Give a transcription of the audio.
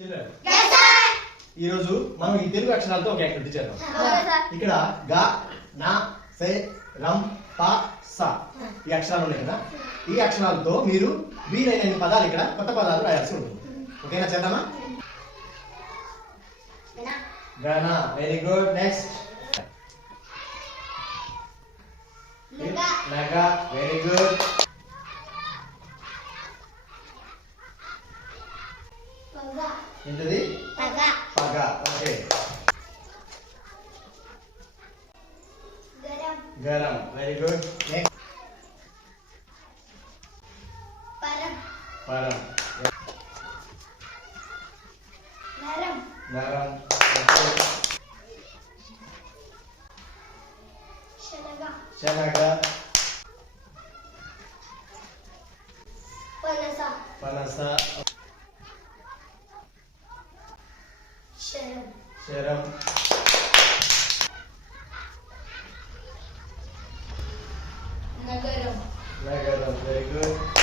Children sir. ఈ రోజు మనం ఈ తెలుగు అక్షరాలతో ఒక యాక్టివిటీ చేద్దాం. ఇక్కడ గ నా సే రం ప స ఈ అక్షరాలు ఉన్నాయి కదా? ఈ అక్షరాలతో మీరు వీలైన పదాలు ఇక్కడ కొత్త పదాలు రాయాల్సి ఉంటుంది. ఓకేనా చేద్దామా? గణ వెరీ గుడ్ నెక్స్ట్. నగ very good ఏంటిది Paga. పగ okay Garam. Garam very good next Param. పరం Naram. నరం Shalaga. శనగ Panasa. పనస serum. Nagaram. Nagaram very good.